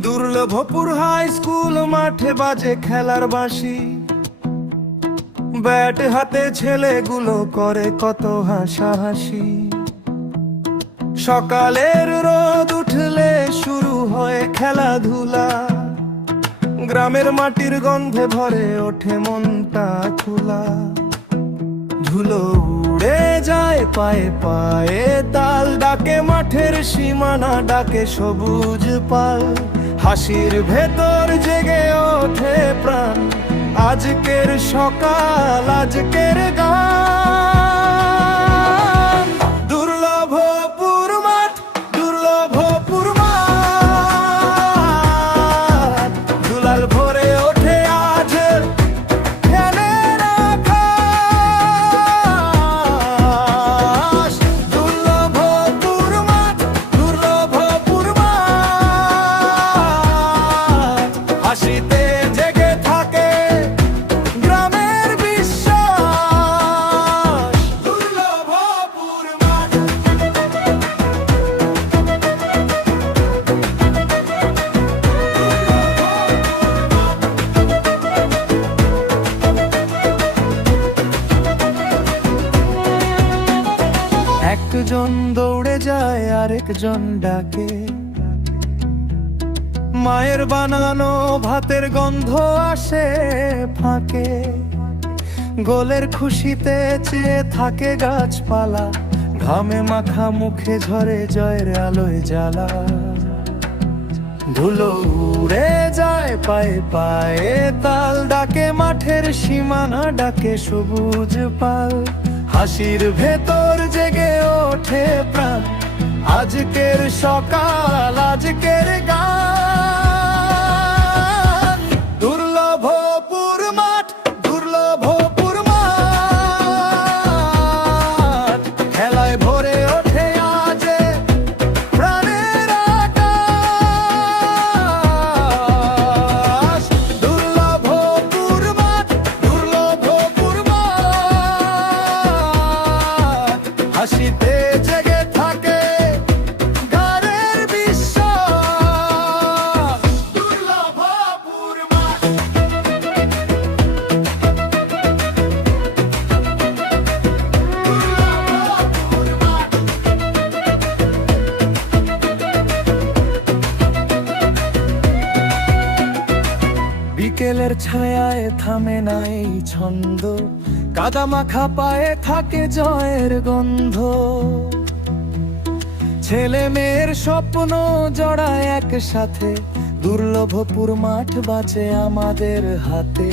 Durlabhpur high school মাঠে বাজে খেলার বাঁশি, ব্যাট হাতে ছেলেগুলো করে কত হাসাহাসি। সকালের রোদ উঠলে শুরু হয় খেলাধুলা, গ্রামের মাটির গন্ধে ভরে ওঠে মনটা খোলা। ধুলো উড়ে যায় পায়ে পায়ে, তাল ডাকে মাঠের সীমানা, ডাকে সবুজ পাল। হাসির ভেতর জেগে ওঠে প্রাণ, আজকের সকাল আজকের গান। দুর্লভপুর মাঠ, দুর্লভপুর মাঠ, দুলাল ভরে ওঠে আজ ফ্যানের আকাশ। দুর্লভপুর মাঠ, দুর্লভপুর মাঠ, হাসিতে জেগে থাকে গ্রামের বিশ্বাস। দুর্লভপুর মাঠ। একজন দৌড়ে যায় আরেকজন ডাকে, মায়ের বানানো ভাতের গন্ধ আসে ফাঁকে। গোলের খুশিতে চেয়ে থাকে গাছপালা, ঘামে মাখা মুখে ঝরে জয়ের আলোয় জ্বালা। ধুলো উড়ে যায় পায়ে পায়ে, তাল ডাকে মাঠের সীমানা, ডাকে সবুজ পাল। হাসির ভেতর জেগে ওঠে প্রাণ, আজকের সকাল আজকের গান। দুর্লভপুর মাঠ, দুর্লভপুর মাঠ, খেলায় ভরে ওঠে আজ প্রাণের আকাশ। দুর্লভপুর মাঠ, দুর্লভপুর মাঠ, হাসিতে জেগে থাকে গানের বিশ্বাস। দুর্লভপুর মাঠ। দুর্লভপুর মাঠ। বিকেলের ছায়ায় থামে না এই ছন্দ, কাদা মাখা পায়ে থাকে জয়ের গন্ধ। ছেলে মেয়ের স্বপ্ন জড়ায় একসাথে, দুর্লভপুর মাঠ বাঁচে আমাদের হাতে।